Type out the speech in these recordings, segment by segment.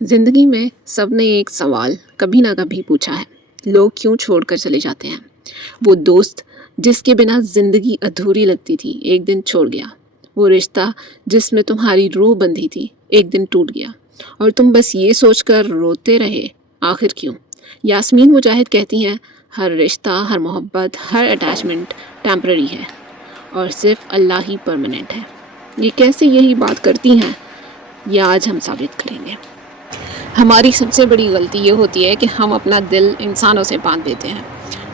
زندگی میں سب نے ایک سوال کبھی نہ کبھی پوچھا ہے، لوگ کیوں چھوڑ کر چلے جاتے ہیں؟ وہ دوست جس کے بنا زندگی ادھوری لگتی تھی ایک دن چھوڑ گیا، وہ رشتہ جس میں تمہاری روح بندھی تھی ایک دن ٹوٹ گیا، اور تم بس یہ سوچ کر روتے رہے آخر کیوں؟ یاسمین مجاہد کہتی ہیں ہر رشتہ، ہر محبت، ہر اٹیچمنٹ ٹیمپرری ہے اور صرف اللہ ہی پرماننٹ ہے۔ یہ کیسے یہی بات کرتی ہیں یہ آج ہم ثابت کریں گے۔ ہماری سب سے بڑی غلطی یہ ہوتی ہے کہ ہم اپنا دل انسانوں سے باندھ دیتے ہیں۔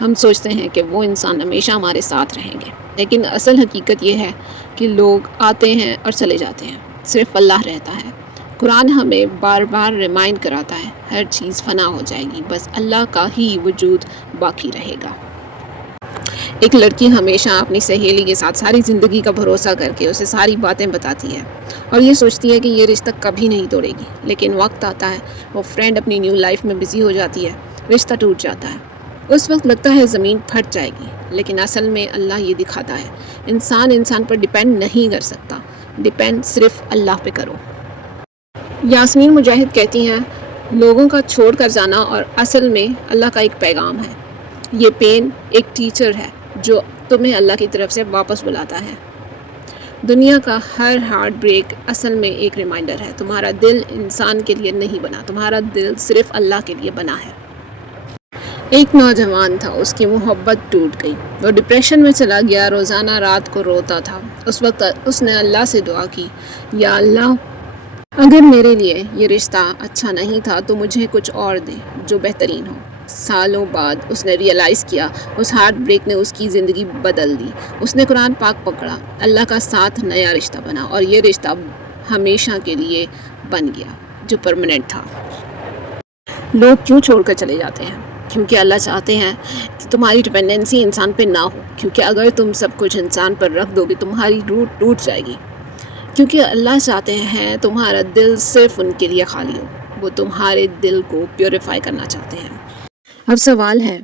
ہم سوچتے ہیں کہ وہ انسان ہمیشہ ہمارے ساتھ رہیں گے، لیکن اصل حقیقت یہ ہے کہ لوگ آتے ہیں اور چلے جاتے ہیں، صرف اللہ رہتا ہے۔ قرآن ہمیں بار بار ریمائنڈ کراتا ہے ہر چیز فنا ہو جائے گی، بس اللہ کا ہی وجود باقی رہے گا۔ ایک لڑکی ہمیشہ اپنی سہیلی کے ساتھ ساری زندگی کا بھروسہ کر کے اسے ساری باتیں بتاتی ہے اور یہ سوچتی ہے کہ یہ رشتہ کبھی نہیں توڑے گی، لیکن وقت آتا ہے، وہ فرینڈ اپنی نیو لائف میں بزی ہو جاتی ہے، رشتہ ٹوٹ جاتا ہے۔ اس وقت لگتا ہے زمین پھٹ جائے گی، لیکن اصل میں اللہ یہ دکھاتا ہے انسان پر ڈیپینڈ نہیں کر سکتا، ڈیپینڈ صرف اللہ پہ کرو۔ یاسمین مجاہد کہتی ہیں لوگوں کا چھوڑ کر جانا اور اصل میں اللہ کا ایک پیغام ہے۔ یہ پین ایک ٹیچر ہے جو تمہیں اللہ کی طرف سے واپس بلاتا ہے۔ دنیا کا ہر ہارٹ بریک اصل میں ایک ریمائنڈر ہے، تمہارا دل انسان کے لیے نہیں بنا، تمہارا دل صرف اللہ کے لیے بنا ہے۔ ایک نوجوان تھا، اس کی محبت ٹوٹ گئی، وہ ڈپریشن میں چلا گیا، روزانہ رات کو روتا تھا۔ اس وقت اس نے اللہ سے دعا کی، یا اللہ اگر میرے لیے یہ رشتہ اچھا نہیں تھا تو مجھے کچھ اور دے جو بہترین ہو۔ سالوں بعد اس نے ریئلائز کیا، اس ہارٹ بریک نے اس کی زندگی بدل دی۔ اس نے قرآن پاک پکڑا، اللہ کا ساتھ نیا رشتہ بنا، اور یہ رشتہ ہمیشہ کے لیے بن گیا جو پرماننٹ تھا۔ لوگ کیوں چھوڑ کر چلے جاتے ہیں؟ کیونکہ اللہ چاہتے ہیں کہ تمہاری ڈپینڈنسی انسان پہ نہ ہو، کیونکہ اگر تم سب کچھ انسان پر رکھ دو گے تمہاری روح ٹوٹ جائے گی، کیونکہ اللہ چاہتے ہیں تمہارا دل صرف ان کے لیے خالی ہو، وہ تمہارے دل کو پیوریفائی کرنا چاہتے ہیں۔ اب سوال ہے،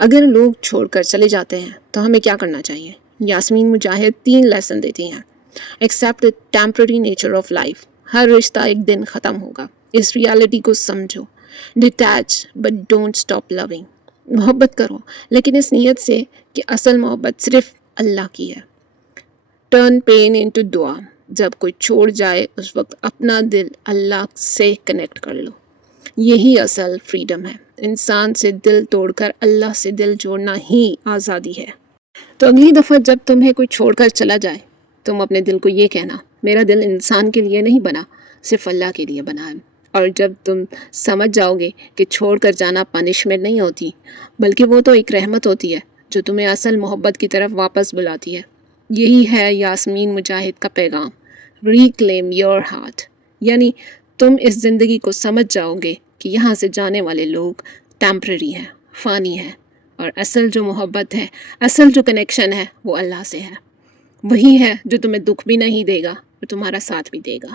اگر لوگ چھوڑ کر چلے جاتے ہیں تو ہمیں کیا کرنا چاہیے؟ یاسمین مجاہد 3 لیسن دیتی ہیں۔ Accept the temporary nature of life، ہر رشتہ ایک دن ختم ہوگا، اس ریالٹی کو سمجھو۔ Detach but don't stop loving، محبت کرو لیکن اس نیت سے کہ اصل محبت صرف اللہ کی ہے۔ ٹرن پین into دعا، جب کوئی چھوڑ جائے اس وقت اپنا دل اللہ سے کنیکٹ کر لو، یہی اصل فریڈم ہے۔ انسان سے دل توڑ کر اللہ سے دل جوڑنا ہی آزادی ہے۔ تو اگلی دفعہ جب تمہیں کوئی چھوڑ کر چلا جائے تم اپنے دل کو یہ کہنا، میرا دل انسان کے لیے نہیں بنا، صرف اللہ کے لیے بنا ہے۔ اور جب تم سمجھ جاؤ گے کہ چھوڑ کر جانا پنشمنٹ نہیں ہوتی بلکہ وہ تو ایک رحمت ہوتی ہے جو تمہیں اصل محبت کی طرف واپس بلاتی ہے۔ یہی ہے یاسمین مجاہد کا پیغام، ریکلیم یور ہارٹ، یعنی تم اس زندگی کو سمجھ جاؤ گے کہ یہاں سے جانے والے لوگ ٹیمپرری ہیں، فانی ہیں، اور اصل جو محبت ہے، اصل جو کنیکشن ہے وہ اللہ سے ہے۔ وہی ہے جو تمہیں دکھ بھی نہیں دے گا اور تمہارا ساتھ بھی دے گا۔